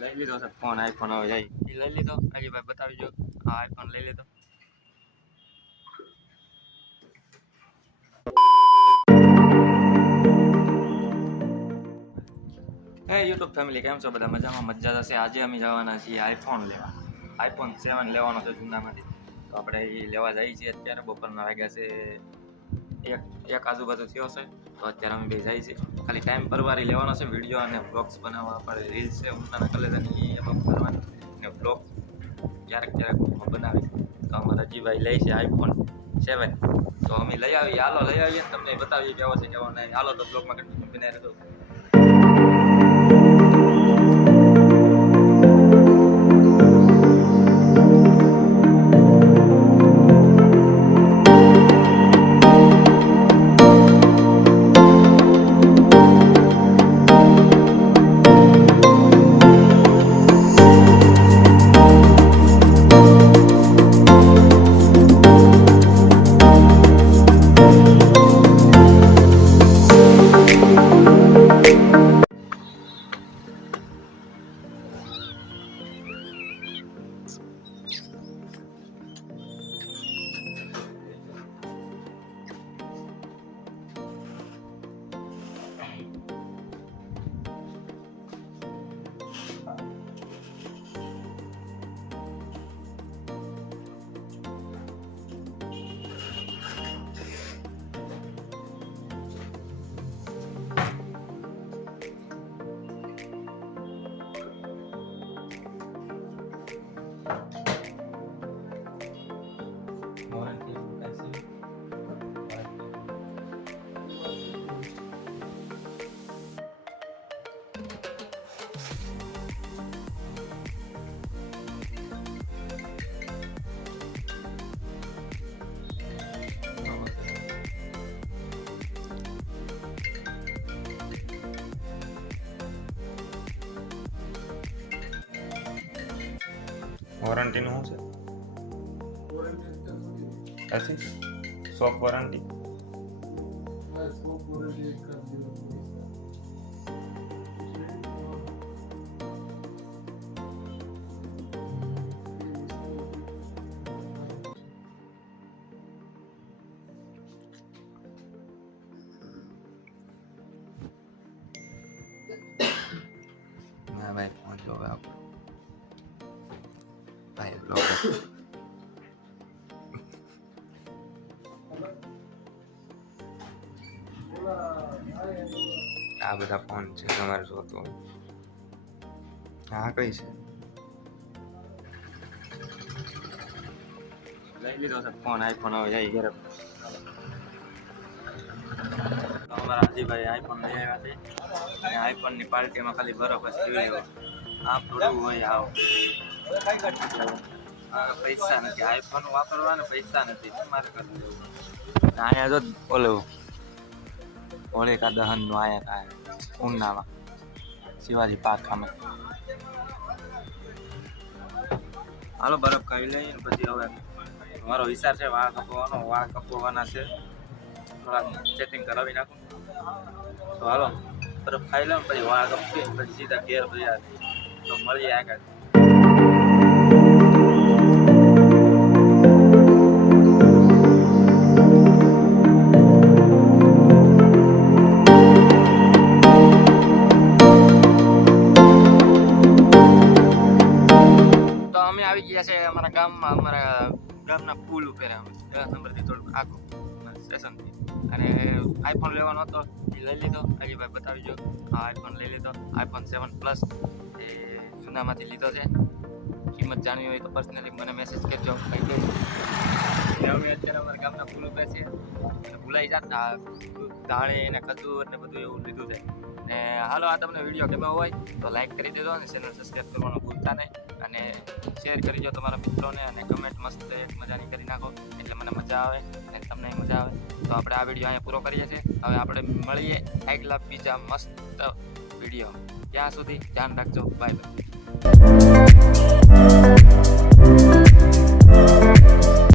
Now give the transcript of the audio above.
લઈ લીધો છે ફોન, આઈફોન હવે જાય એ લઈ લીધો. હજી ભાઈ બતાવી જો, હા આઈફોન લઈ લીધો. હે યુટ્યુબ ફેમિલી, કેમ છો બધા? મજામાં? મજા જશે. આજે અમે જવાના છીએ આઈફોન લેવા. આઈફોન 7 લેવાનો છે જૂનામાંથી. તો આપણે એ લેવા જઈએ છીએ. અત્યારે બપોરના વાગ્યા છે એક આજુબાજુ થયો છે. તો અત્યારે અમે બે જઈએ છીએ. ખાલી ટાઈમ પરવારી લેવાનો છે. વિડીયો અને બ્લોગ્સ બનાવવા, આપણે રીલ્સ છે ઉનાના કલેજાની એમાં કરવાની, અને બ્લોગ ક્યારેક બનાવી. તો અમારા અજીભાઈ લે છે આઈફોન 7. તો અમે લઈ આવીએ, હાલો લઈ આવીએ, તમને બતાવીએ કેવો છે કેવો નહીં. હાલો તો બ્લોગમાં કન્ટિન્યુ બનાવી રહેજો. વોરંટીનું શું છે? શોપ વોરંટી ના ભાઈ પહોંચો હવે આપણે ભાઈ બ્લોગ આ બધા ફોન છે તમારે જોતો. હા કઈ છે? લઈ લીધો છે ફોન, આઈફોન હવે જાય ઘરે. અમારા હાજીભાઈ આઈફોન લઈ આવ્યા છે. અને આઈફોનની પાર્ટીમાં ખાલી બરફ જ પીવ્યો. આમ થોડું હોય આવ પૈસા નથી. આઈફોન વાપરવાના પૈસા નથી. તમારે કરવું અહીંયા જો ઓલું હોળિકા દહનનું આયા થાય ઉનામાં શિવાજી પાર્કમાં. હાલો બરફ ખાઈ લઈએ ને પછી હવે મારો વિચાર છે વાળ કપવાના છે. થોડાક સેટિંગ કરાવી નાખું તો હાલો બરફ ખાઈ લઉં પછી વાળ કપી પછી સીધા ઘેર ભર્યા. તો મળીએ આગળ. આવી ગયા છે અમારા ગામમાં, અમારા ગામના પુલ ઉપર 10 નંબરથી થોડુંક આગળ સ્ટેશનથી. અને આઈફોન લેવાનો હતો એ લઈ લીધો. હજી ભાઈ બતાવી જો, હા આઈફોન લઈ લીધો. આઈફોન 7 પ્લસ એ જૂનામાંથી લીધો છે. કિંમત જાણવી હોય તો પર્સનલી મને મેસેજ કરજો. કહી દઈશ. અમે અત્યારે અમારા ગામના પુલ ઉપર છે. ભૂલાઈ જાત દાળે ને ખજૂર ને બધું એવું લીધું છે. ને હાલો આ તમને વિડીયો ગમ્યો હોય તો લાઈક કરી દેજો અને ચેનલ સબસ્ક્રાઈબ કરવાનું ભૂલતા નહીં. અને શેર કરી દો તમારા મિત્રોને અને કમેન્ટ મસ્ત એક મજાની કરી નાખો એટલે મને મજા આવે અને તમને મજા આવે. તો આપણે આ વિડીયો અહીંયા પૂરો કરીએ છીએ. હવે આપણે મળીએ આગલા બીજા મસ્ત વિડીયો. ત્યાં સુધી ધ્યાન રાખજો. Bye bye.